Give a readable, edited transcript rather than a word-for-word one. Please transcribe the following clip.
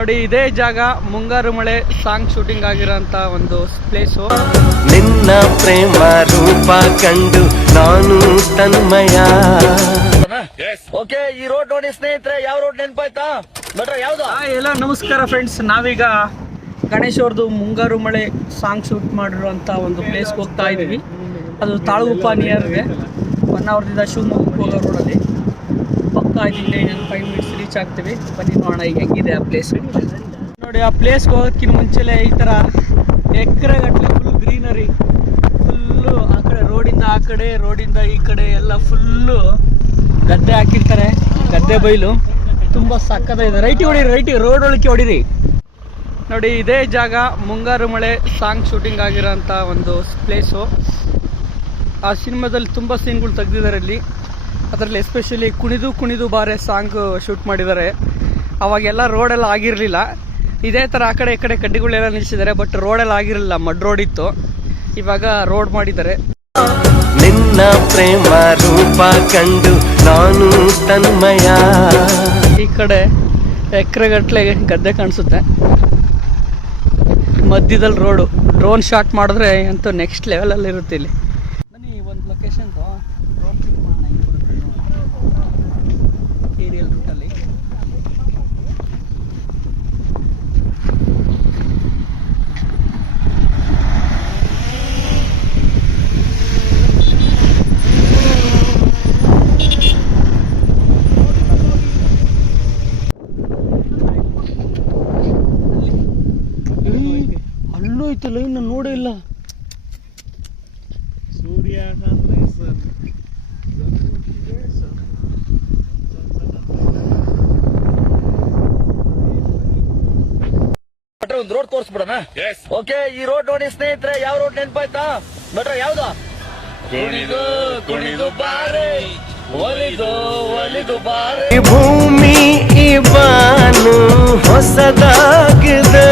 ನೋಡಿ ಇದೇ ಜಾಗ ಮುಂಗಾರು ಮಳೆ ಸಾಂಗ್ ಶೂಟಿಂಗ್ ಆಗಿರೋಂತ ಒಂದು ಪ್ಲೇಸು. ನಿನ್ನ ಪ್ರೇಮ ರೂಪ ಕಂಡು ನಾನು ತನ್ಮಯ. ಓಕೆ, ಈ ರೋಡ್ ನೋಡಿ ಸ್ನೇಹಿತರೆ, ಯಾವ ರೋಡ್ ನೆನಪಾಯ್ತಾ? ಯಾವ್ದು? ಎಲ್ಲ ನಮಸ್ಕಾರ ಫ್ರೆಂಡ್ಸ್, ನಾವೀಗ ಗಣೇಶ್ ಅವ್ರದ್ದು ಮುಂಗಾರು ಮಳೆ ಸಾಂಗ್ ಶೂಟ್ ಮಾಡಿರುವಂತ ಒಂದು ಪ್ಲೇಸ್ಗೆ ಹೋಗ್ತಾ ಇದೀವಿ. ಅದು ತಾಳಗುಪ್ಪ ನಿಯರ್ ಇದೆ, ಹೊನ್ನಾವರದಿಂದ ಶಿವಮೊಗ್ಗಕ್ಕೆ ಹೋಗೋ ರೋಡಲ್ಲಿ. ಪಕ್ಕ ಇದೀನಿ, 5 ಮಿನಿಟ್ಸ್ ರೀಚ್ ಆಗ್ತೀವಿ. ಬನ್ನಿ ನೋಡೋಣ ಈಗ ಹೆಂಗಿದೆ ಆ ಪ್ಲೇಸ್. ನೋಡಿ ಆ ಪ್ಲೇಸ್ಗೆ ಹೋಗೋದಕ್ಕಿಂತ ಮುಂಚೆಲೆ ಈ ಥರ ಎಕರೆಗಟ್ಟಲೆ ಫುಲ್ ಗ್ರೀನರಿ, ಫುಲ್ಲು ಆ ಕಡೆ ರೋಡಿಂದ ಆ ಕಡೆ, ರೋಡಿಂದ ಈ ಕಡೆ ಎಲ್ಲ ಫುಲ್ಲು ಗದ್ದೆ ಹಾಕಿರ್ತಾರೆ. ಗದ್ದೆ ಬೈಲು ತುಂಬ ಸಕ್ಕತ್ತಾಗಿದೆ. ರೈಟ್ ಹೊಡೀರಿ, ರೋಡ್ ಒಳಗೆ ಹೊಡೀರಿ. ನೋಡಿ ಇದೇ ಜಾಗ ಮುಂಗಾರು ಮಳೆ ಸಾಂಗ್ ಶೂಟಿಂಗ್ ಆಗಿರೋಂಥ ಒಂದು ಪ್ಲೇಸು. ಆ ಸಿನಿಮಾದಲ್ಲಿ ತುಂಬ ಸೀನ್ಗಳು ತೆಗೆದಿದ್ದಾರೆ ಇಲ್ಲಿ. ಅದರಲ್ಲಿ ಎಸ್ಪೆಷಲಿ ಕುಣಿದು ಬಾರೆ ಸಾಂಗ್ ಶೂಟ್ ಮಾಡಿದ್ದಾರೆ. ಅವಾಗೆಲ್ಲ ರೋಡೆಲ್ಲ ಆಗಿರಲಿಲ್ಲ. ಇದೇ ಥರ ಆ ಕಡೆ ಈ ಕಡೆ ಕಡ್ಡಿಗಳೆಲ್ಲ ನಿಲ್ಲಿಸಿದ್ದಾರೆ, ಬಟ್ ರೋಡೆಲ್ಲ ಆಗಿರಲಿಲ್ಲ, ಮಡ್ ರೋಡ್ ಇತ್ತು. ಇವಾಗ ರೋಡ್ ಮಾಡಿದ್ದಾರೆ. ನಿನ್ನ ಪ್ರೇಮ ರೂಪ ಕಂಡು ನಾನು ತನ್ಮಯ. ಈ ಕಡೆ ಎಕರೆಗಟ್ಟಲೆ ಗದ್ದೆ ಕಾಣಿಸುತ್ತೆ, ಮಧ್ಯದಲ್ಲಿ ರೋಡು. ಡ್ರೋನ್ ಶಾಟ್ ಮಾಡಿದ್ರೆ ಅಂತೂ ನೆಕ್ಸ್ಟ್ ಲೆವೆಲಲ್ಲಿ ಇರುತ್ತೆ ಇಲ್ಲಿ. ಬನ್ನಿ ಒಂದು ಲೊಕೇಶನ್ದು ರೋಡ್ ಪಿಕ್ ಮಾಡೋಣ. ಏರಿಯಲ್ ರೂಟಲ್ಲಿ ಅಲ್ಲೂ ಐತಲ್ಲ, ಇನ್ನು ನೋಡೇ ಇಲ್ಲ. ಸೂರ್ಯ ಒಂದು ರೋಡ್ ತೋರಿಸ್ಬಿಡೋಣ. ಓಕೆ, ಈ ರೋಡ್ ನೋಡಿ ಸ್ನೇಹಿತರೆ, ಯಾವ ರೋಡ್ ನೆನಪಾಯ್ತಾ? ಯಾವ್ದು? ಕುಣಿದು ಬಾರೆ, ಒಲಿದು ಬಾರೆ. ಭೂಮಿ ಈ ಬಾನು ಹೊಸದಾಗಿದೆ.